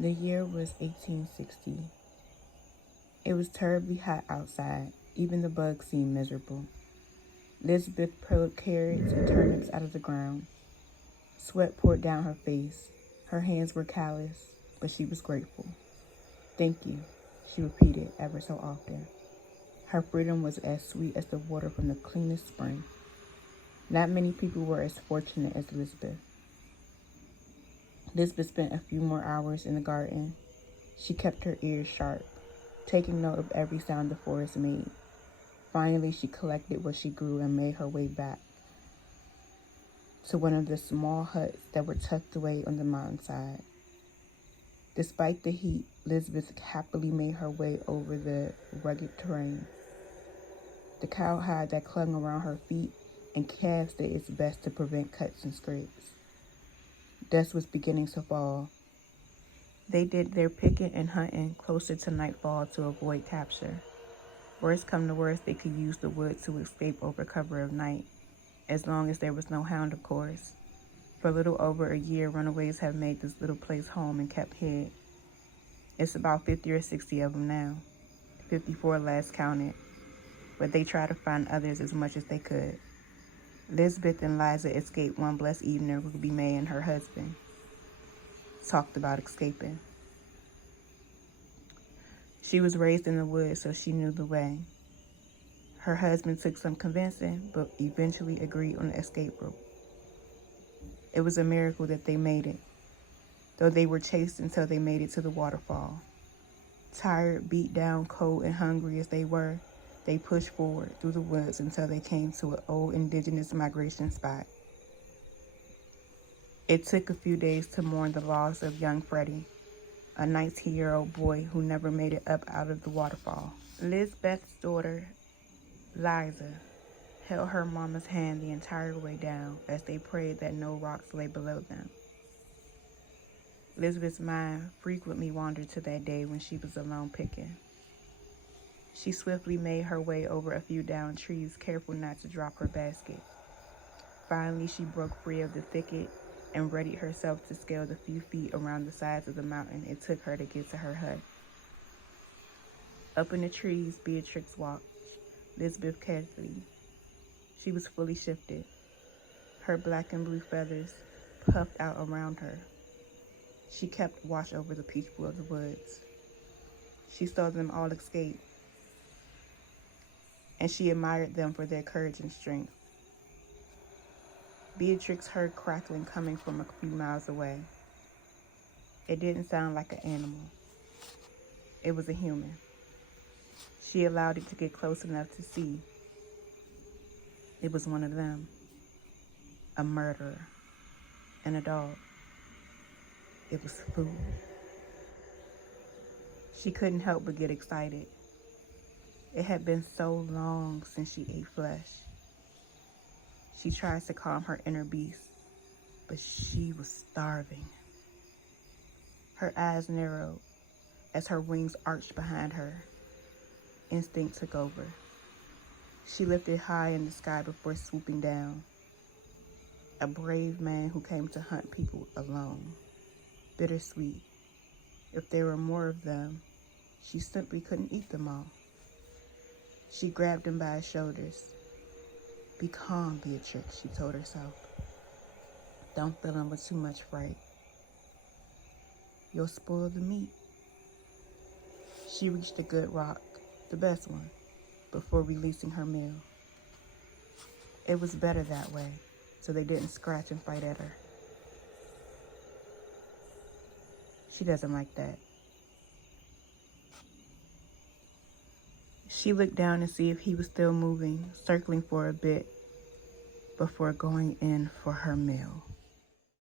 The year was 1860. It was terribly hot outside. Even the bugs seemed miserable. Elizabeth pulled carrots and turnips out of the ground. Sweat poured down her face. Her hands were callous, but she was grateful. "Thank you," she repeated ever so often. Her freedom was as sweet as the water from the cleanest spring. Not many people were as fortunate as Elizabeth. Elizabeth spent a few more hours in the garden. She kept her ears sharp, taking note of every sound the forest made. Finally, she collected what she grew and made her way back to one of the small huts that were tucked away on the mountainside. Despite the heat, Elizabeth happily made her way over the rugged terrain. The cowhide that clung around her feet and calves did its best to prevent cuts and scrapes. Dusk was beginning to fall. They did their picking and hunting closer to nightfall to avoid capture. Worst come to worst, they could use the wood to escape over cover of night, as long as there was no hound, of course. For a little over a year, runaways have made this little place home and kept hid. It's about 50 or 60 of them now, 54 last counted, but they try to find others as much as they could. Elizabeth and Liza escaped one blessed evening. Ruby May and her husband talked about escaping. She was raised in the woods, so she knew the way. Her husband took some convincing, but eventually agreed on the escape route. It was a miracle that they made it, though they were chased until they made it to the waterfall. Tired, beat down, cold, and hungry as they were, they pushed forward through the woods until they came to an old indigenous migration spot. It took a few days to mourn the loss of young Freddie, a 19-year-old boy who never made it up out of the waterfall. Lizbeth's daughter, Liza, held her mama's hand the entire way down as they prayed that no rocks lay below them. Elizabeth's mind frequently wandered to that day when she was alone picking. She swiftly made her way over a few downed trees, careful not to drop her basket. Finally, she broke free of the thicket and readied herself to scale the few feet around the sides of the mountain it took her to get to her hut. Up in the trees, Beatrix watched Elizabeth carefully. She was fully shifted. Her black and blue feathers puffed out around her. She kept watch over the people of the woods. She saw them all escape, and she admired them for their courage and strength. Beatrix heard crackling coming from a few miles away. It didn't sound like an animal. It was a human. She allowed it to get close enough to see. It was one of them, a murderer, and a dog. It was food. She couldn't help but get excited. It had been so long since she ate flesh. She tried to calm her inner beast, but she was starving. Her eyes narrowed as her wings arched behind her. Instinct took over. She lifted high in the sky before swooping down. A brave man who came to hunt people alone. Bittersweet. If there were more of them, she simply couldn't eat them all. She grabbed him by his shoulders. "Be calm, Beatrix," she told herself. "Don't fill him with too much fright. You'll spoil the meat." She reached a good rock, the best one, before releasing her meal. It was better that way, so they didn't scratch and fight at her. She doesn't like that. She looked down to see if he was still moving, circling for a bit before going in for her meal.